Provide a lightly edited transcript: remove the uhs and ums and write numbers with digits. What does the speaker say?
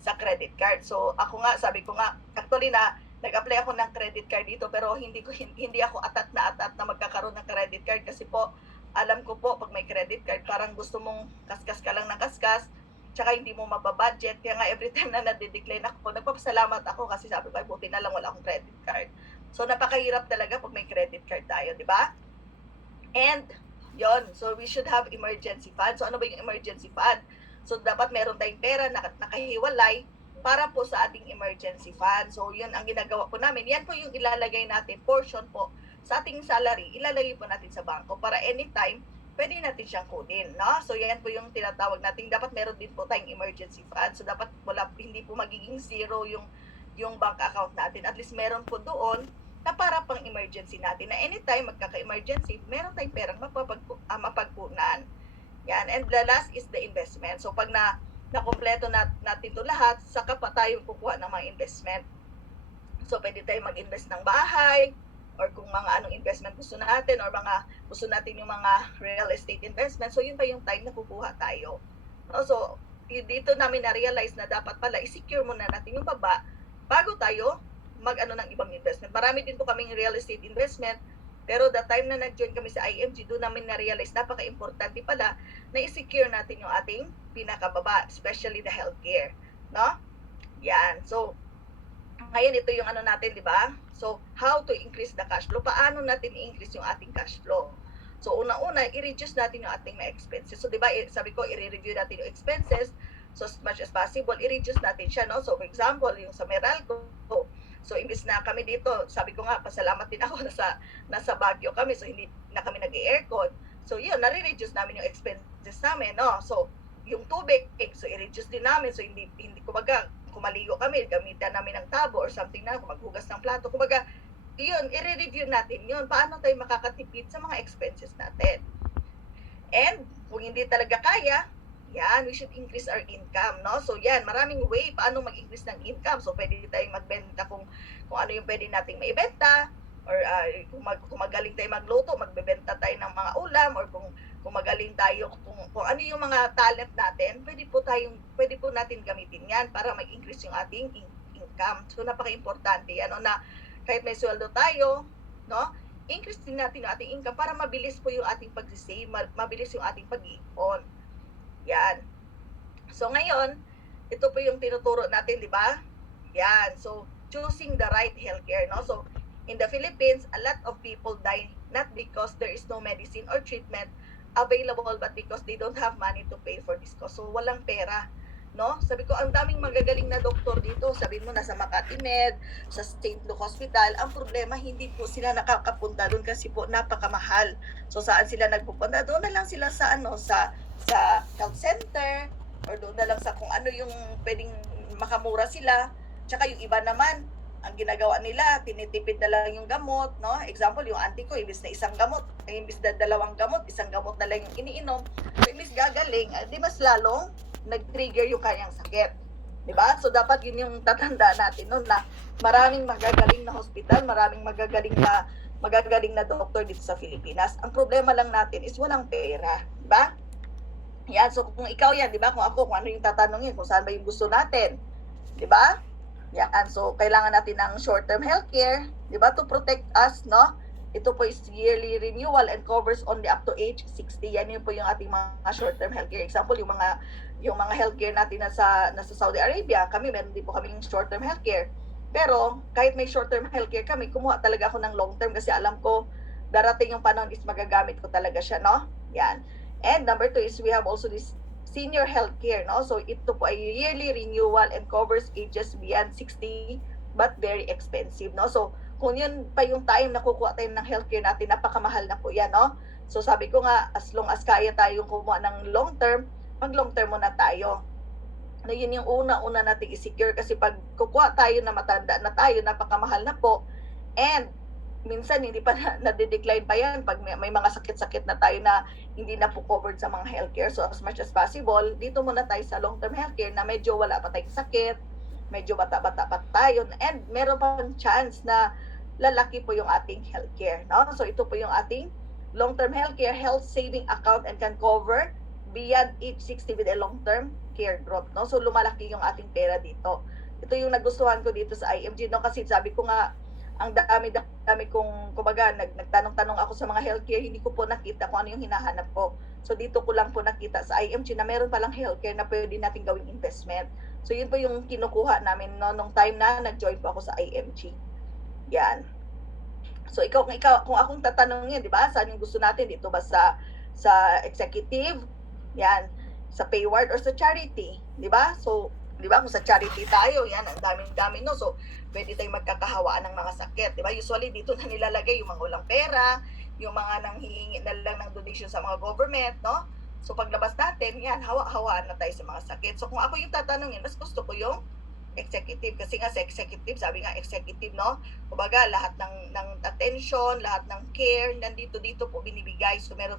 sa credit card. So ako nga, sabi ko nga, actually na nag-apply ako ng credit card dito pero hindi ako atat na magkakaroon ng credit card kasi po alam ko po pag may credit card parang gusto mong kaskas ka lang ng kaskas tsaka hindi mo mababudget. Kaya nga every time na nade-decline ako, nagpapasalamat ako kasi sabi ko, ay buti na lang wala akong credit card. So napakahirap talaga pag may credit card tayo, di ba? And yon, so we should have emergency fund. So ano ba yung emergency fund? So dapat meron tayong pera na nakahiwalay para po sa ating emergency fund. So yun ang ginagawa po namin. Yan po yung ilalagay natin, portion po sa ating salary, ilalagay po natin sa bangko para anytime pwede natin siyang kunin, no? So yan po yung tinatawag natin, dapat meron din po tayong emergency fund. So dapat hindi po magiging zero yung bank account natin. At least meron po doon na para pang emergency natin na anytime magkaka-emergency, meron tayong perang mapagpunan. Yan. And the last is the investment. So pag nakumpleto natin to lahat, saka pa tayo kukuha ng mga investment. So pwede tayo mag-invest ng bahay, or kung mga anong investment gusto natin, or mga gusto natin yung mga real estate investment. So yun pa yung time na kukuha tayo. No? So dito namin na-realize na dapat pala i-secure muna natin yung baba bago tayo mag-ano ng ibang investment. Marami din po kaming real estate investment, pero the time na nag-join kami sa IMG, doon namin na-realize napaka-importante pala na i-secure natin yung ating pinakababa, especially the healthcare, no? Yan. So ngayon ito yung ano natin, di ba? So how to increase the cash flow? Paano natin i-increase yung ating cash flow? So una-una, i-reduce natin yung ating mga expenses. So di ba, sabi ko, i-review natin yung expenses. So as much as possible, i-reduce natin siya, no? So for example, yung sa Meralco, so imbis na kami dito, sabi ko nga, pasalamat din ako nasa Baguio kami, so hindi na kami nag-aircon. So yun, nare-reduce namin yung expenses namin, no? So yung tubig, so i-reduce din namin, so hindi kumbaga, kumaligo kami, gamitan namin ng tabo or something na, maghugas ng plato, kumbaga, yun, i-review natin yun, paano tayo makakatipid sa mga expenses natin. And kung hindi talaga kaya, yan, we should increase our income, no? So yan, maraming way paano mag-increase ng income. So pwede tayong magbenta kung ano yung pwede nating maibenta, or kung magaling tayo magluto, magbebenta tayo ng mga ulam, or kung magaling tayo kung ano yung mga talent natin, pwede po natin gamitin yan para mag-increase yung ating income. So napaka-importante yan, no, na kahit may sweldo tayo, no, increase din natin yung ating income para mabilis po yung ating pag-save, mabilis yung ating pag-iipon. Yan. So ngayon, ito po yung tinuturo natin, di ba? Yan. So choosing the right healthcare, no? So in the Philippines, a lot of people die not because there is no medicine or treatment available, but because they don't have money to pay for this cost. So walang pera, no? Sabi ko, ang daming magagaling na doktor dito. Sabi mo, nasa Makati Med, sa St. Luke Hospital. Ang problema, hindi po sila nakakapunta doon kasi po napakamahal. So saan sila nagpupunta? Doon na lang sila sa health center, or doon na lang sa kung ano yung pwedeng makamura sila. Tsaka yung iba naman, ang ginagawa nila, tinitipid na lang yung gamot, no? Example, yung auntie ko, imbis na isang gamot, imbis na dalawang gamot, isang gamot na lang yung iniinom. So, imbis gagaling, di mas lalong nag-trigger yung kanyang sakit. Diba? So, dapat yun yung tatanda natin, no? Na maraming magagaling na hospital, maraming magagaling na doktor dito sa Pilipinas. Ang problema lang natin is walang pera. Diba? Yan, so kung ikaw yan, di ba? Kung ako, kung ano yung tatanungin, kung saan ba yung gusto natin. Di ba? Yan, so kailangan natin ng short-term healthcare, di ba? To protect us, no? Ito po is yearly renewal and covers only up to age 60. Yan yun po yung ating mga short-term healthcare. Example, yung mga healthcare natin nasa Saudi Arabia, kami, meron din po kaming short-term healthcare. Pero, kahit may short-term healthcare kami, kumuha talaga ako ng long-term kasi alam ko, darating yung panahon is magagamit ko talaga siya, no? Yan. And number 2 is we have also this senior healthcare, no? So ito po ay yearly renewal and covers ages beyond 60 but very expensive, no? So kung yun pa yung time na kukuha tayo ng healthcare natin, napakamahal na po yan, no? So sabi ko nga, as long as kaya tayong kumuha ng long term, mag-long term muna tayo. Na yun yung una-una nating i-secure kasi pag kukuha tayo na matanda na tayo, napakamahal na po. And minsan hindi pa na-decline pa yan pag may mga sakit-sakit na tayo na hindi na po covered sa mga healthcare. So as much as possible, dito muna tayo sa long-term healthcare na medyo wala pa tayong sakit, medyo bata-bata pa tayo, and meron pang chance na lalaki po yung ating healthcare, no? So ito po yung ating long-term healthcare health saving account and can cover beyond age 60 with a long-term care group, no? So lumalaki yung ating pera dito. Ito yung nagustuhan ko dito sa IMG, no? Kasi sabi ko nga, ang dami kong, kumbaga, nagtanong-tanong ako sa mga healthcare, hindi ko po nakita kung ano yung hinahanap ko. So dito ko lang po nakita sa IMG na meron palang healthcare na pwede natin gawing investment. So yun po yung kinukuha namin, no, nung time na nag-join po ako sa IMG. Yan. So kung akong tatanungin, 'di ba? Saan yung gusto natin dito ba sa executive? Yan, sa payward or sa charity, 'di ba? So, 'di ba kung sa charity tayo, yan ang daming-dami no. So, pwede tayong magkakahawaan ng mga sakit, 'di ba? Usually dito na nilalagay yung mga walang pera, yung mga nanghihingi na lang ng donation sa mga government, no? So paglabas natin, yan, hawa-hawaan na tayo sa mga sakit. So kung ako yung tatanungin, mas gusto ko yung executive kasi nga sa executive, sabi nga executive, no? Kumbaga lahat ng attention, lahat ng care nandito dito po binibigay. So meron